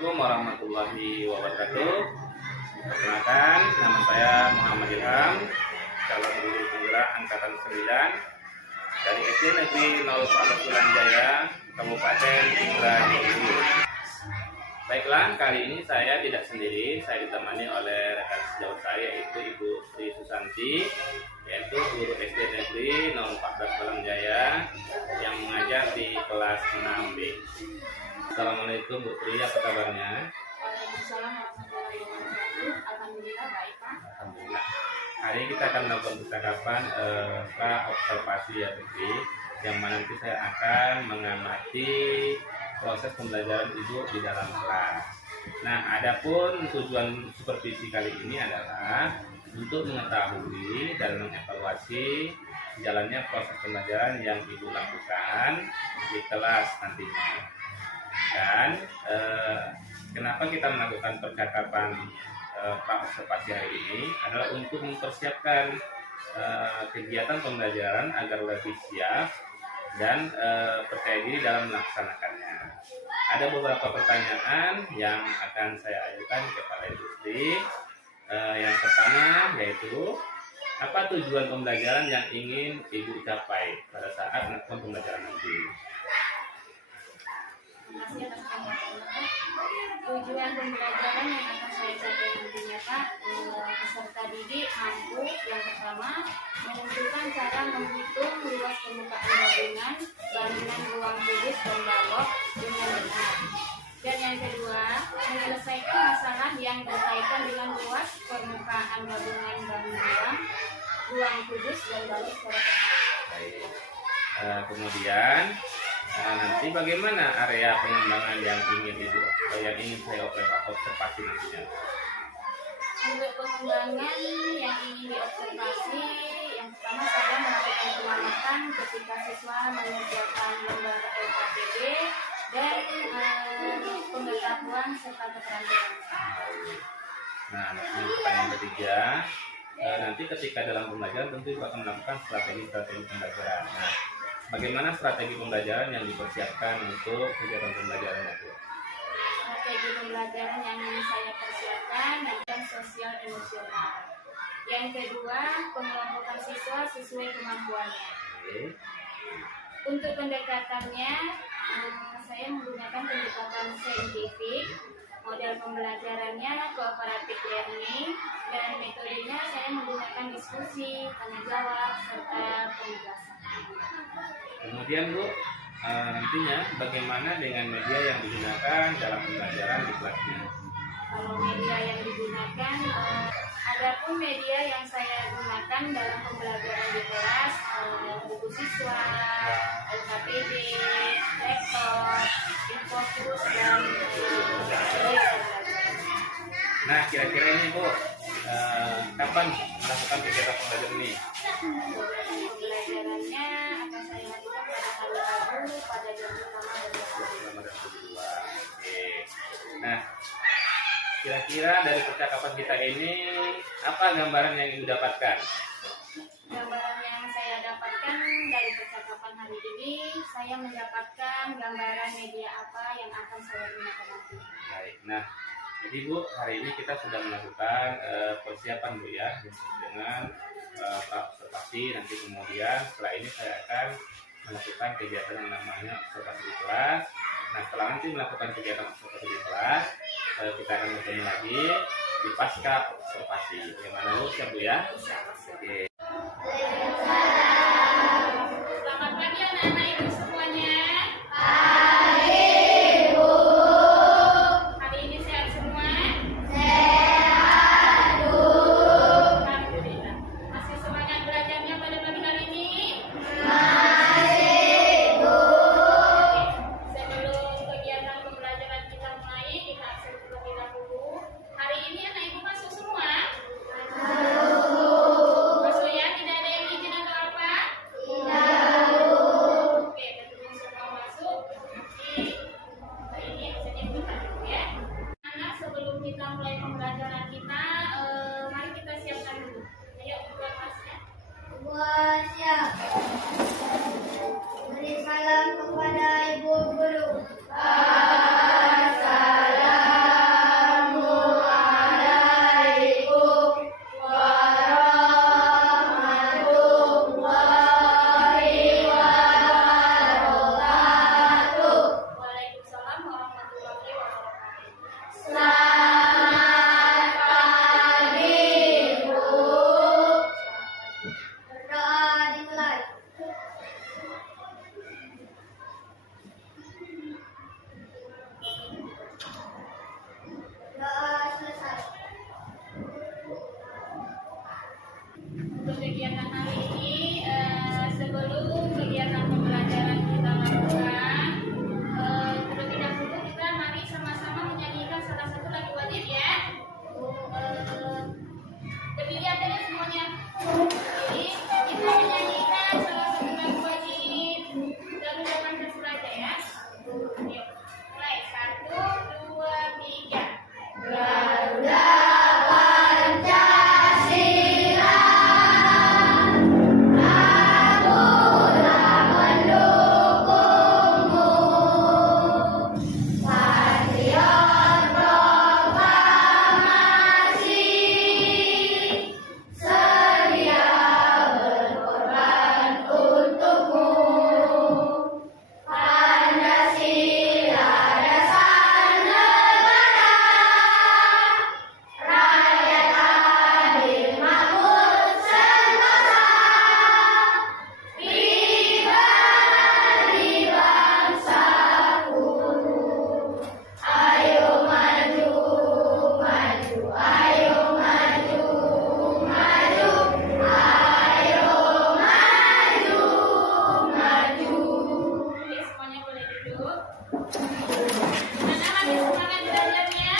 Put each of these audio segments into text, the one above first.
Assalamualaikum warahmatullahi wabarakatuh. Perkenalkan, nama saya Muhammad Ilham, calon guru penggerak angkatan 9 dari SD Negeri 04 Sulanjaya, Kabupaten Indramayu. Baiklah, kali ini saya tidak sendiri, saya ditemani oleh rekan sejawat saya yaitu Ibu Sri Susanti, yaitu guru SD Negeri 014 Sulanjaya yang mengajar di kelas 6B. Assalamualaikum Bu Tri, apa kabarnya? Waalaikumsalam warahmatullahi wabarakatuh. Alhamdulillah baik Pak. Alhamdulillah. Hari ini kita akan melakukan percakapan observasi ya Bu Tri, yang mana nanti saya akan mengamati proses pembelajaran Ibu di dalam kelas. Nah, adapun tujuan supervisi kali ini adalah untuk mengetahui dan mengevaluasi jalannya proses pembelajaran yang Ibu lakukan di kelas nantinya. Dan kenapa kita melakukan percakapan observasi hari ini adalah untuk mempersiapkan kegiatan pembelajaran agar lebih siap dan percaya diri dalam melaksanakannya. Ada beberapa pertanyaan yang akan saya ajukan kepada Ibu Sri. Yang pertama yaitu, apa tujuan pembelajaran yang ingin Ibu capai pada saat melakukan pembelajaran nanti? Terima kasih atas pertanyaannya. Tujuan pembelajaran yang akan saya capai nantinya Pak, peserta didik mampu yang pertama menentukan cara menghitung luas permukaan bangunan ruang kudus dan balok dengan benar. Dan yang kedua, menyelesaikan masalah yang berkaitan dengan luas permukaan bangunan ruang kudus dan balok secara tepat. Baik. Kemudian nanti bagaimana area pengembangan yang ingin saya observasi nantinya? Untuk pengembangan yang ingin diobservasi, yang pertama saya melakukan pengamatan ketika siswa mengerjakan lembar LKPD dan pengetahuan serta keterampilan. Nah, nanti pertanyaan ketiga, nanti ketika dalam pembelajaran tentu Ibu akan melakukan strategi pembelajaran. Nah, bagaimana strategi pembelajaran yang dipersiapkan untuk kegiatan pembelajaran itu? Strategi pembelajaran yang ingin saya persiapkan dan sosial emosional. Yang kedua, pengelompokan siswa sesuai kemampuannya. Oke. Untuk pendekatannya, saya menggunakan pendekatan saintifik. Model pembelajarannya cooperative learning, dan metodenya saya menggunakan diskusi, tanya jawab, serta penjelasan. Kemudian Bu, nantinya bagaimana dengan media yang digunakan dalam pembelajaran di kelasnya? Kalau media yang digunakan, adapun media yang saya gunakan dalam pembelajaran di kelas, buku siswa, LKPD, laptop, infocus, dan media. Nah, kira-kira ini Bu, kapan melakukan kegiatan pembelajaran ini? Pembelajarannya akan saya lakukan pada hari Rabu pada jam pertama dan jam kedua. Oke. Nah, kira-kira dari percakapan kita ini apa gambaran yang Ibu dapatkan? Gambaran yang saya dapatkan dari percakapan hari ini, saya mendapatkan gambaran media apa yang akan saya gunakan nanti. Baik. Nah, jadi Bu, hari ini kita sudah melakukan persiapan Bu ya, dengan observasi. Nanti kemudian setelah ini saya akan melakukan kegiatan yang namanya observasi di kelas. Nah, setelah nanti melakukan kegiatan observasi di kelas, kita akan bertemu lagi di pasca observasi. Bagaimana Bu, siap Bu ya? Oke. Selamat pagi anak-anak ibu semuanya. Hari ini sehat semua? Alhamdulillah. Masih semangat belajarnya pada pagi hari ini? Sebelum kegiatan pembelajaran kita mulai, kita absen terlebih dahulu. Hari ini anak ibu masuk semua? Masuk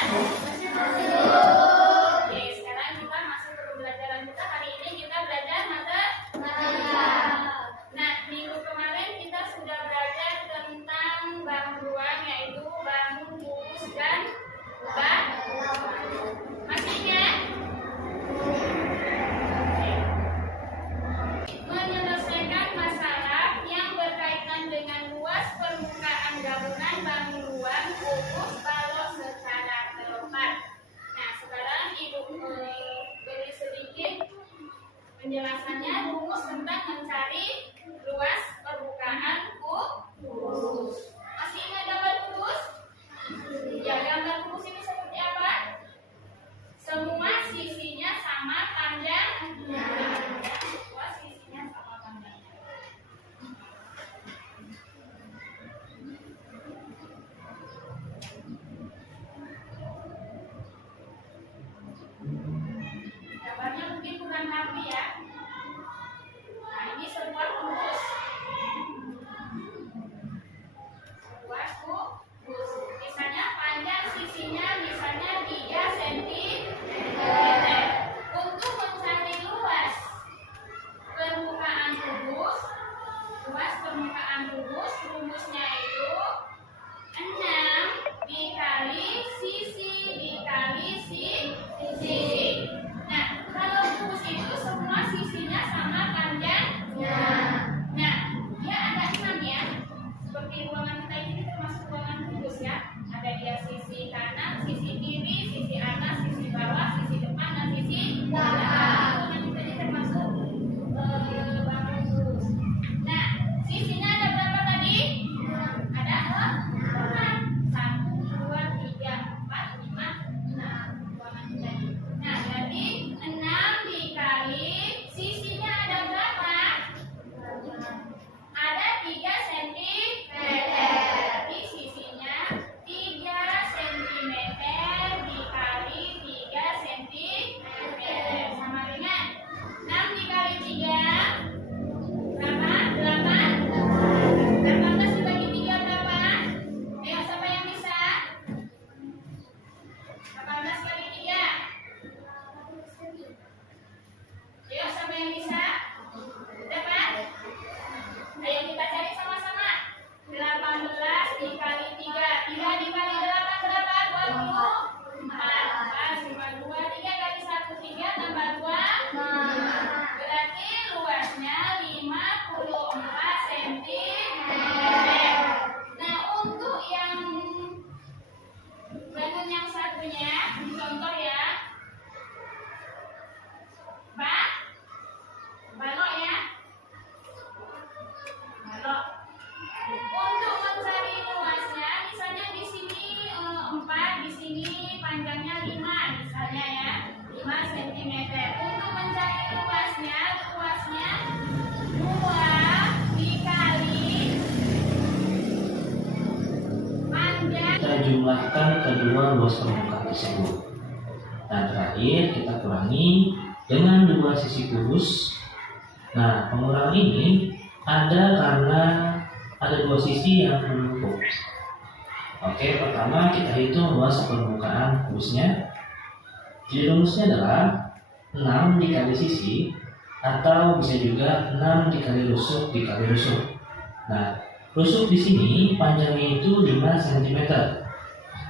Oke, sekarang kita masuk ke pembelajaran kita. Hari ini kita belajar matematika. Nah, minggu kemarin kita sudah belajar tentang bahan ruang, yaitu bangun, bungkus, dan batu. Masih ingat? Menyelesaikan masalah yang berkaitan dengan luas permukaan gabungan bangun ruang, bungkus, balok secara tepat. Nah, sekarang Ibu beri sedikit penjelasannya. Rumus tentang mencari luas permukaan kubus. Masih ingat gambar kubus? Ya, gambar kubus ini seperti apa? Semua sisinya sama panjangnya. Ya, semua sisinya sama panjangnya. Gambarnya mungkin kurang rapi ya. Nah, ini sebuah kubus. Sebuah kubus. Misalnya panjang sisinya misalnya 3 cm. Untuk mencari luas permukaan kubus, rumusnya itu 6 dikali sisi dikali sisi. Nah, kalau kubus itu semua sisinya sama panjangnya. Nah, dia ada 6 ya. Seperti ruangan kita ini termasuk ruangan kubus ya. Ada dia sisi kanan, sisi kiri, sisi atas, sisi bawah, sisi depan, dan sisi belakang. Ruangan kita ini termasuk ruangan kubus. Nah, sisinya ada berapa tadi? Ada 6. 1, 2, 3, 4, 5, 6. Ruangan kita ini. Nah, berarti 6 dikali sisinya ada berapa? Ada 3 cm. Berarti sisinya 3 cm dikali 3 cm. Sama dengan 6 dikali 3 berapa? 8. 18 dibagi 3 berapa? Ayo, siapa yang bisa? 18 kali 3. Ayo, siapa yang bisa? Dapat? Ayo kita cari sama-sama. 18 dikali 3. 3 dikali 8 berapa? 24. Pas, 52. 3 kali 1, 3 tambah 2. Berarti luasnya 54 cm. Nah, untuk yang bangun yang satunya, contoh ya. Balok ya. Balok. Untuk mencari luasnya, misalnya di sini 4, di sini panjangnya 5, misalnya ya, 5 cm. Untuk mencari luasnya 2 dikali panjang. Kita jumlahkan kedua luas permukaan tersebut. Dan terakhir kita kurangi dengan 2 sisi kubus. Nah, pengurangan ini ada karena ada 2 sisi yang menumpuk. Oke, pertama kita hitung luas permukaan kubusnya. Jadi rumusnya adalah 6 dikali sisi, atau bisa juga 6 dikali rusuk dikali rusuk. Nah, rusuk di sini panjangnya itu 5 cm.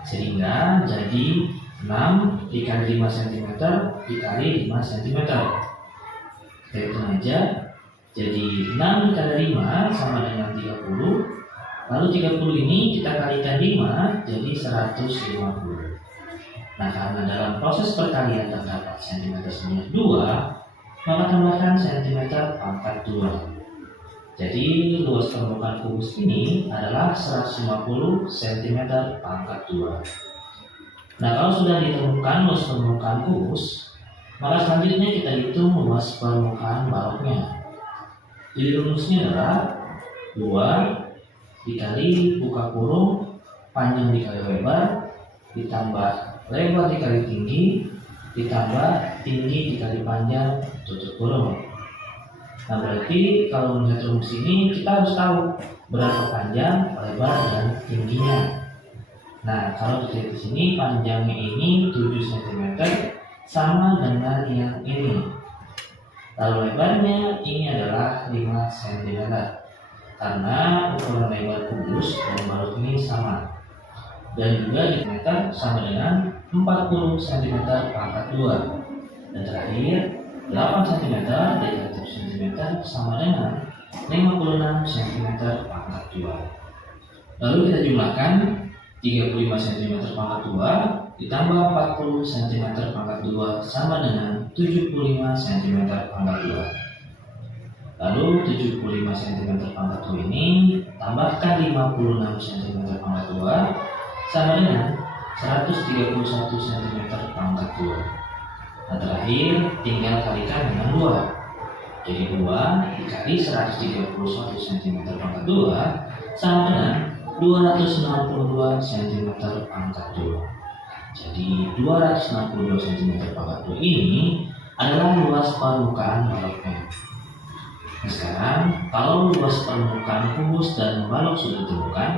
Sehingga jadi 6 dikali 5 cm dikali 5 cm. Kita hitung aja. Jadi 6 dikali 5 sama dengan 30. Lalu 30 ini kita kalikan 5 jadi 150. Nah, karena dalam proses perkalian terdapat cm sebanyak 2, maka tambahkan cm pangkat 2. Jadi luas permukaan kubus ini adalah 150 cm pangkat 2. Nah, kalau sudah ditemukan luas permukaan kubus, maka selanjutnya kita hitung luas permukaan baloknya. Jadi rumusnya adalah 2 dikali buka kurung panjang dikali lebar ditambah lebar dikali tinggi ditambah tinggi dikali panjang tutup kurung. Nah, berarti kalau melihat rumus ini kita harus tahu berapa panjang, lebar, dan tingginya. Nah, kalau dilihat di sini panjangnya ini 7 cm sama dengan yang ini. Lalu lebarnya ini adalah 5 cm. Karena ukuran lebar kubus dan balut ini sama. Dan juga di meter sama dengan 40 cm pangkat 2. Dan terakhir 8 cm dari 1 cm sama dengan 56 cm pangkat 2. Lalu kita jumlahkan 35 cm pangkat 2 ditambah 40 cm pangkat 2 sama dengan 75 cm pangkat 2. Lalu 75 cm pangkat 2 ini tambahkan 56 cm pangkat 2 sama dengan 131 cm pangkat 2. Nah, terakhir tinggal kalikan dengan 2. Jadi 2 dikali 131 cm pangkat 2 sama dengan 262 cm pangkat 2. Jadi 262 cm pangkat 2 ini adalah luas permukaan baloknya. Nah, sekarang kalau luas permukaan kubus dan balok sudah ditemukan,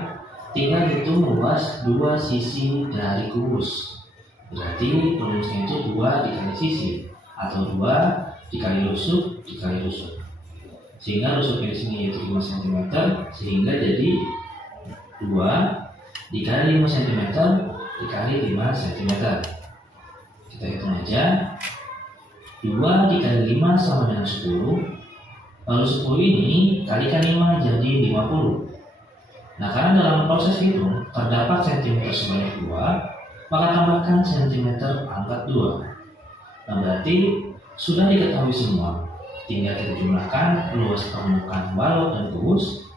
tinggal hitung luas dua sisi dari kubus. Berarti rumusnya itu 2 dikali sisi atau 2 dikali rusuk dikali rusuk. Sehingga rusuknya di sini yaitu 5 cm, sehingga jadi 2 dikali 5 cm dikali 5 cm. Kita hitung aja. 2 dikali 5 sama dengan 10. Lalu 10 ini kalikan 5 jadi 50. Nah, karena dalam proses itu terdapat cm sebanyak 2, maka tambahkan cm pangkat 2. Nah, berarti sudah diketahui semua. Tinggal kita jumlahkan luas permukaan balok dan kubus,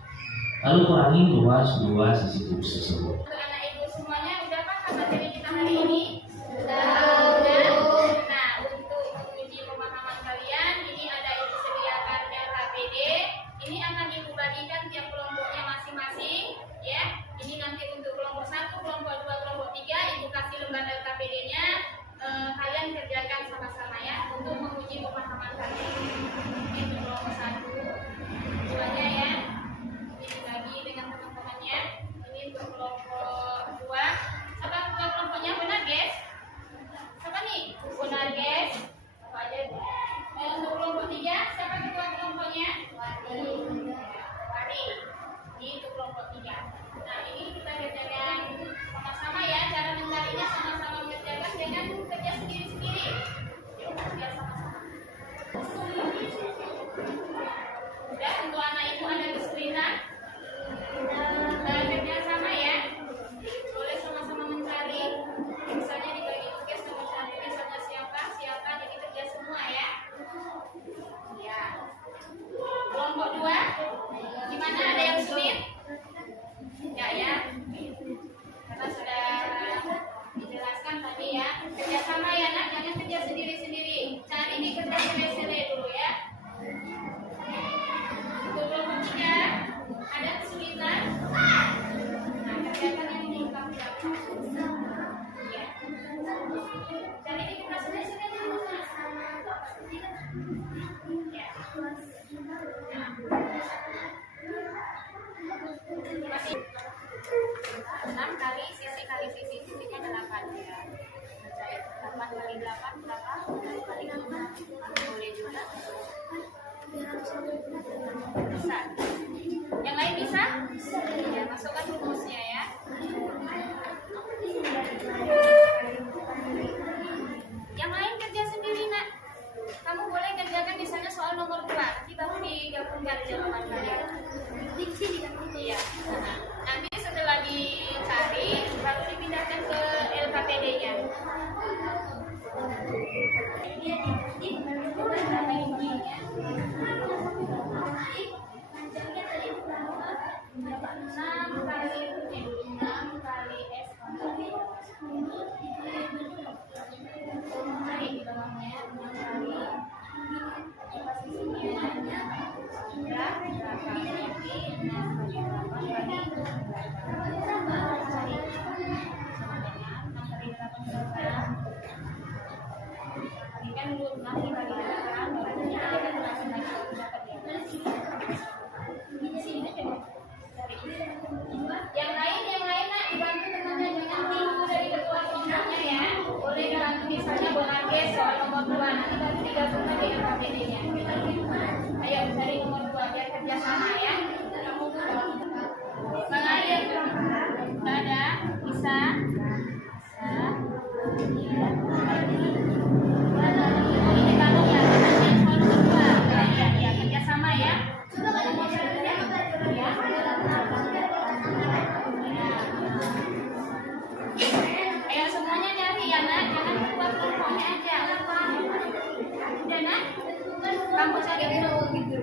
lalu kurangi luas dua sisi kubus tersebut. Untuk anak ibu semuanya udah paham materi kita hari ini? Sudah. Nah, untuk menguji pemahaman kalian, ini ada ibu sediakan LKPD. Ini akan ibu bagikan tiap kelompoknya masing-masing, ya. Ini nanti untuk kelompok 1, kelompok 2, kelompok 3, ibu kasih lembar LKPD-nya. Kalian kerjakan sama-sama ya untuk menguji pemahaman kalian. Ini untuk kelompok 1, semuanya ya. Ini lagi dengan teman-temannya. Ini untuk kelompok 2. Siapa ketua kelompoknya? Benar, guys? Siapa nih? Benar, guys? Apa aja? Untuk kelompok 3, siapa ketua kelompoknya? Wadi. Ini untuk kelompok 3. Nah, ini kita kerjakan sama-sama ya. Cara mencarinya sama-sama mengerjakan dengan kerja sendiri-sendiri. Yuk, kerja sama-sama. Udah, untuk anak ibu ada kesulitan? Kerja sama ya. Boleh sama-sama mencari. Misalnya dibagi tugas nomor 1, misalnya siapa, jadi kerja semua ya. Ya. Kelompok 2, gimana, ada yang sulit? Enggak ya? Karena sudah dijelaskan tadi ya. Kerja sama ya nak, jangan kerja sendiri-sendiri. Cari di kertas sele-sele dulu ya. Untuk kelompok 3, ada kesulitan? Nah, kerjakan yang ini kamu dapat. Ya. Cari di kertas sele-sele dulu nak. Ya. Masih 6 kali sisi titiknya 8 ya. 8 kali 8 berapa? 6 kali 5 boleh juga. Bisa. Yang lain bisa? Ya, masukkan rumusnya ya. Yang lain kerja sendiri nak. Kamu boleh kerjakan misalnya soal nomor 2, nanti baru digabungkan jawaban kalian. Iya. Nanti setelah dicari baru dipindahkan ke LKPD-nya. Misalnya Borangkes soal nomor 2, nanti baru digabung lagi LKPD-nya. Ayo cari nomor 2 biar kerjasama ya. Bang Air, nggak ada? Bisa? Bisa. Oh, ini kamu ya, nanti soal nomor 2. Ya, kerjasama ya. Ayo semuanya nyari ya nak, jangan buat kelompoknya aja. Udah nak, kamu cari dulu gitu.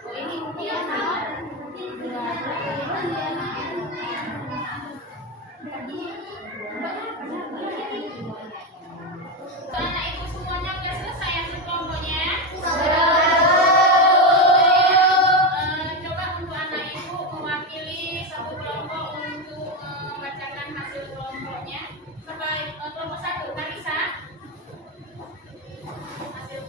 Oh ini ya nak. Anak ibu semuanya udah selesai ya kelompoknya. Coba untuk anak ibu mewakili satu kelompok untuk membacakan hasil kelompoknya. Sebagai kelompok 1, Karisa. Hasil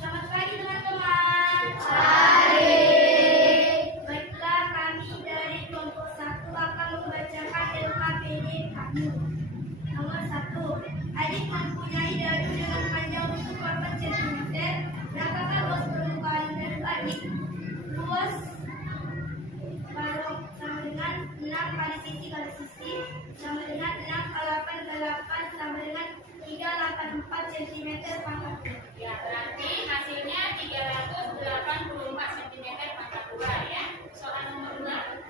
Selamat pagi teman-teman. Pagi. Baiklah, kami dari kelompok 1 akan membacakan LKPD kami. Nomor 1. Adik mempunyai dadu dengan panjang rusuk 8 cm. Berapakah luas permukaan dadu adik? Luas balok sama dengan 6 kali sisi sama dengan 6 kali 8 kali 8 sama dengan 384 cm pangkat 2. ya, berarti hasilnya 384 cm pangkat 2 ya. Soal nomor 2.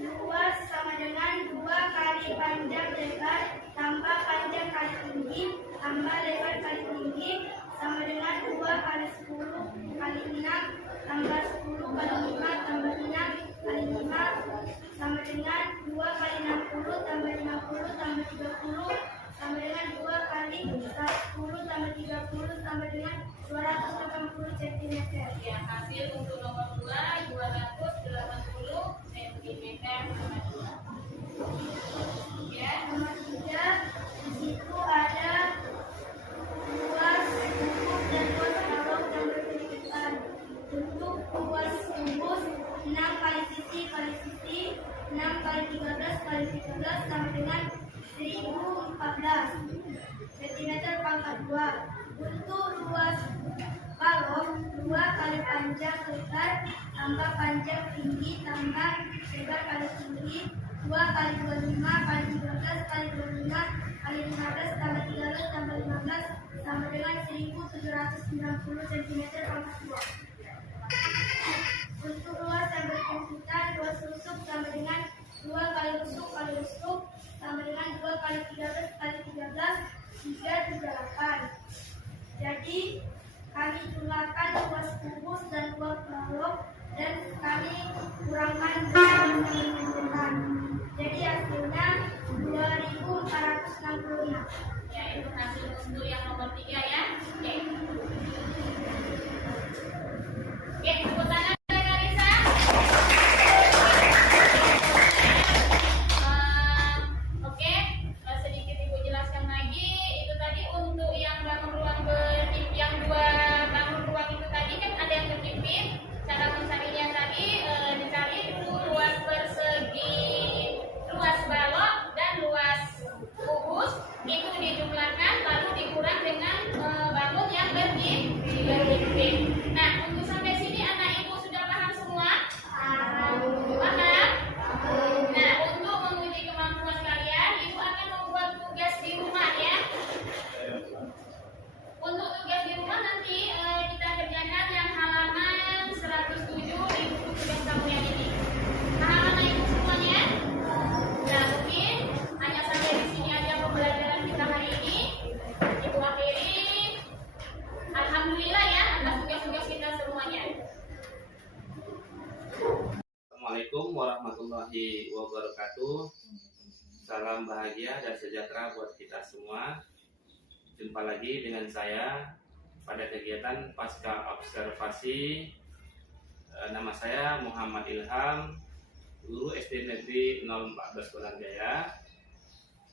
Luas sama dengan 2 kali panjang lebar tambah panjang kali tinggi tambah lebar kali tinggi sama dengan 2 kali 10 kali 6 tambah 10 kali 5 tambah 6 kali 5 sama dengan 2 kali 60 tambah 50 tambah 30 sama dengan 2 kali 10 tambah 30 sama dengan 280 cm. Ya, hasil untuk nomor 2 280 cm pangkat 2. Ya. Nomor 3, di situ ada luas kubus dan luas balok yang berdekatan. Untuk luas kubus 6 kali sisi 6 kali 13 kali 13 sama dengan 1014 cm pangkat 2. Untuk luas balok 2 kali panjang lebar tambah panjang tinggi tambah lebar kali tinggi 2 kali 25 kali 13 kali 25 kali 15 tambah 13 tambah 15 sama dengan 1790 cm pangkat 2. Untuk luas yang berkelanjutan, luas rusuk sama dengan 2 kali rusuk sama dengan 2 kali 13 kali 13 338. Jadi kami jumlahkan luas kubus dan luas balok dan kami kurangkan dengan menentukan. Jadi hasilnya 2466. Ya, itu hasil untuk yang nomor 3 ya. Oke. Oke, tepuk tangan oleh Karisa. Oke, sedikit Ibu jelaskan lagi. Itu tadi untuk yang bangun ruang yang 2 bangun ruang itu tadi kan ada yang berjepit. Cara mencarinya tadi dicari dulu luas persegi, luas balok dan luas kubus itu dijumlahkan lalu dikurang dengan bangun yang berjepit. Nah, untuk sampai sini anak ibu sudah paham semua? Paham? Nah, untuk menguji kemampuan kalian, ibu akan membuat tugas di rumah ya. Untuk tugas di rumah nanti kita kerjakan yang halaman 107 di buku tugas kamu yang ini. Paham anak ibu semuanya? Nah, mungkin hanya sampai di sini aja pembelajaran kita hari ini. Ibu akhiri. Alhamdulillah ya atas tugas-tugas kita semuanya. Assalamualaikum warahmatullahi wabarakatuh. Salam bahagia dan sejahtera buat kita semua. Jumpa lagi dengan saya pada kegiatan pasca observasi. Nama saya Muhammad Ilham, guru SD Negeri 014 Bolang Jaya,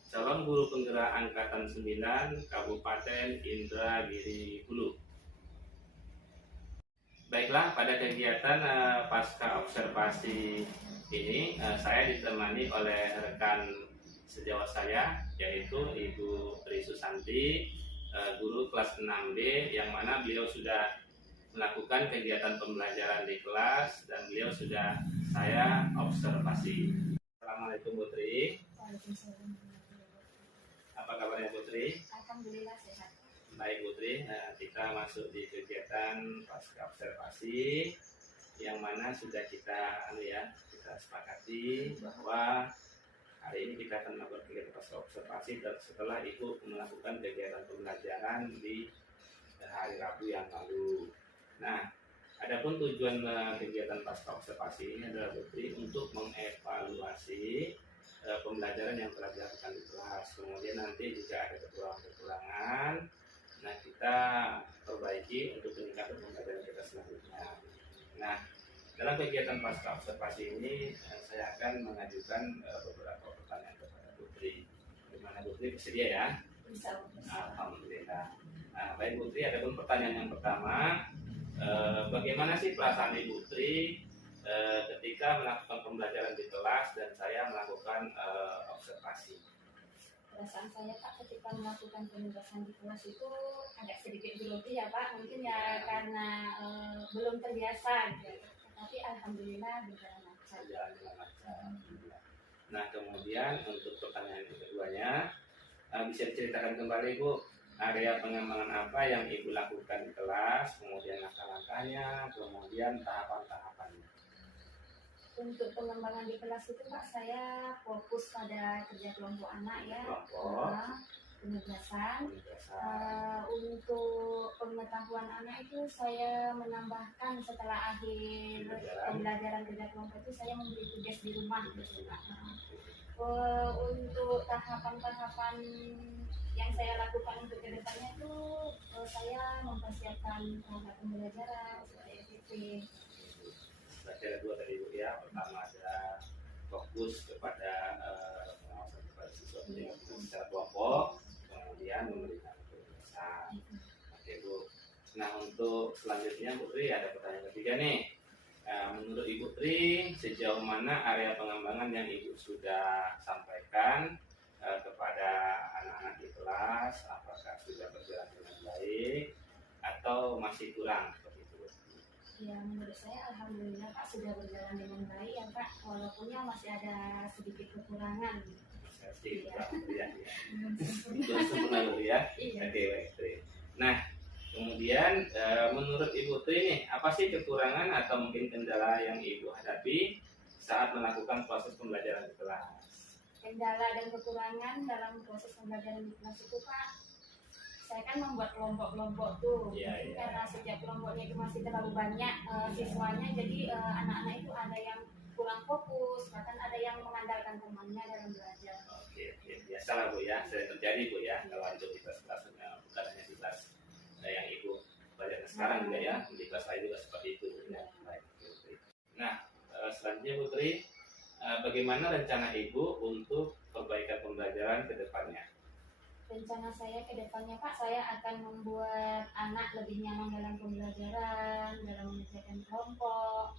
calon guru penggerak angkatan 9 Kabupaten Indragiri Hulu. Baiklah, pada kegiatan pasca observasi ini saya ditemani oleh rekan sejawat saya, yaitu Ibu Tri Susanti, guru kelas 6B, yang mana beliau sudah melakukan kegiatan pembelajaran di kelas dan beliau sudah saya observasi. Assalamualaikum Bu Tri. Waalaikumsalam. Apa kabarnya Bu Tri? Alhamdulillah sehat. Baik Bu Tri, kita masuk di kegiatan pasca observasi yang mana sudah kita sepakati bahwa hari ini kita akan melakukan kegiatan pasca observasi setelah Ibu melakukan kegiatan pembelajaran di hari Rabu yang lalu. Nah, adapun tujuan kegiatan pasca observasi ini adalah Bu Tri untuk mengevaluasi pembelajaran yang telah dilakukan di kelas. Kemudian nanti jika ada kekurangan-kekurangan, nah kita perbaiki untuk meningkatkan pembelajaran kita selanjutnya. Nah, dalam kegiatan pasca observasi ini saya akan mengajukan beberapa pertanyaan kepada Bu Tri. Bagaimana Bu Tri, bersedia ya? Bisa. Alhamdulillah. Nah, baik Bu Tri, adapun pertanyaan yang pertama, bagaimana sih perasaan Ibu Tri ketika melakukan pembelajaran di kelas dan saya melakukan observasi? Perasaan saya Pak ketika melakukan penugasan di kelas itu agak sedikit grogi ya Pak, mungkin ya karena belum terbiasa gitu. Tapi alhamdulillah berjalan lancar. Nah, kemudian untuk pertanyaan keduanya, bisa diceritakan kembali Bu, area pengembangan apa yang Ibu lakukan di kelas, kemudian langkah-langkahnya, kemudian tahapan-tahapannya. Untuk pengembangan di kelas itu Pak, saya fokus pada kerja kelompok anak ya, Kelompok. penugasan. Untuk pengetahuan anak itu saya menambahkan setelah akhir pembelajaran kerja kelompok itu saya memberi tugas di rumah gitu Pak. Untuk tahapan-tahapan yang saya lakukan untuk kedepannya itu saya mempersiapkan program pembelajaran supaya efektif. Ada dua tadi Bu ya. Pertama ada fokus kepada pengawasan kepada siswa secara kelompok, kemudian memberikan penugasan. Oke Bu. Nah, untuk selanjutnya Bu Tri ada pertanyaan ketiga nih. Menurut Ibu Tri, sejauh mana area pengembangan yang Ibu sudah sampaikan kepada anak-anak di kelas, apakah sudah berjalan dengan baik atau masih kurang? Ya, menurut saya alhamdulillah Pak sudah berjalan dengan baik ya Pak, walaupun masih ada sedikit kekurangan. Sedikit ya. Belum sempurna dulu ya. Iya. Oke, baik Tri. Nah, kemudian menurut Ibu Tri nih, apa sih kekurangan atau mungkin kendala yang Ibu hadapi saat melakukan proses pembelajaran di kelas? Kendala dan kekurangan dalam proses pembelajaran di kelas itu Pak, saya kan membuat kelompok-kelompok tuh. Iya. Karena setiap kelompoknya itu masih terlalu banyak siswanya, jadi anak-anak itu ada yang kurang fokus, bahkan ada yang mengandalkan temannya dalam belajar. Oke, biasalah Bu ya, sering terjadi Bu ya, kalau untuk di kelas-kelas bukan hanya di kelas yang Ibu belajar sekarang juga ya, di kelas lain juga seperti itu ya. Baik, Bu Tri. Nah, selanjutnya Bu Tri, bagaimana rencana Ibu untuk perbaikan pembelajaran ke depannya? Rencana saya ke depannya Pak, saya akan membuat anak lebih nyaman dalam pembelajaran, dalam mengerjakan kelompok,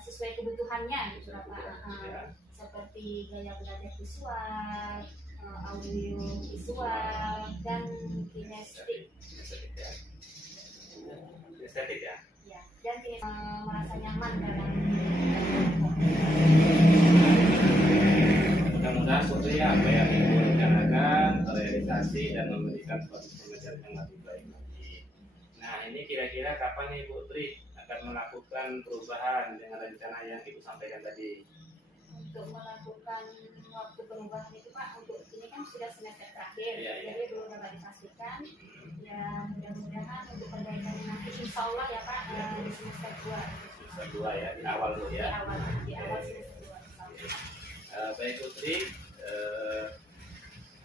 sesuai kebutuhannya gitu Pak. Seperti gaya belajar visual, audio visual, dan kinestetik. Estetik ya? Ya, dan merasa nyaman dalam mudah-mudahan Putri apa yang Ibu rencanakan terrealisasi dan memberikan suatu pembelajaran yang lebih baik lagi. Nah, ini kira-kira kapan nih Bu Tri akan melakukan perubahan dengan rencana yang Ibu sampaikan tadi? untuk melakukan waktu perubahan itu Pak, untuk ini kan sudah semester terakhir, jadi belum dapat dipastikan. Ya, mudah-mudahan untuk perbaikan nanti insya Allah ya Pak di semester 2. Semester 2 ya, di awal dulu ya. Di awal semester 2. Baik Putri,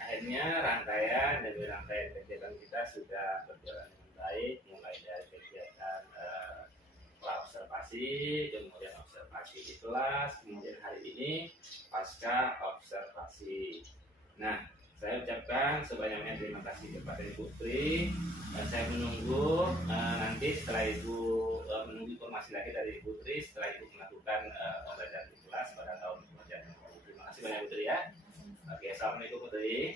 akhirnya rangkaian kegiatan kita sudah berjalan dengan baik, mulai dari kegiatan observasi, kemudian observasi di kelas, kemudian hari ini pasca observasi. Nah, saya ucapkan sebanyak-banyaknya terima kasih kepada Ibu Tri. Saya menunggu nanti setelah Ibu menunggu informasi lagi dari Ibu Tri setelah Ibu melakukan pembelajaran di kelas. kelas pada tahun pelajaran. Terima kasih banyak Putri ya. Oke, assalamualaikum Putri.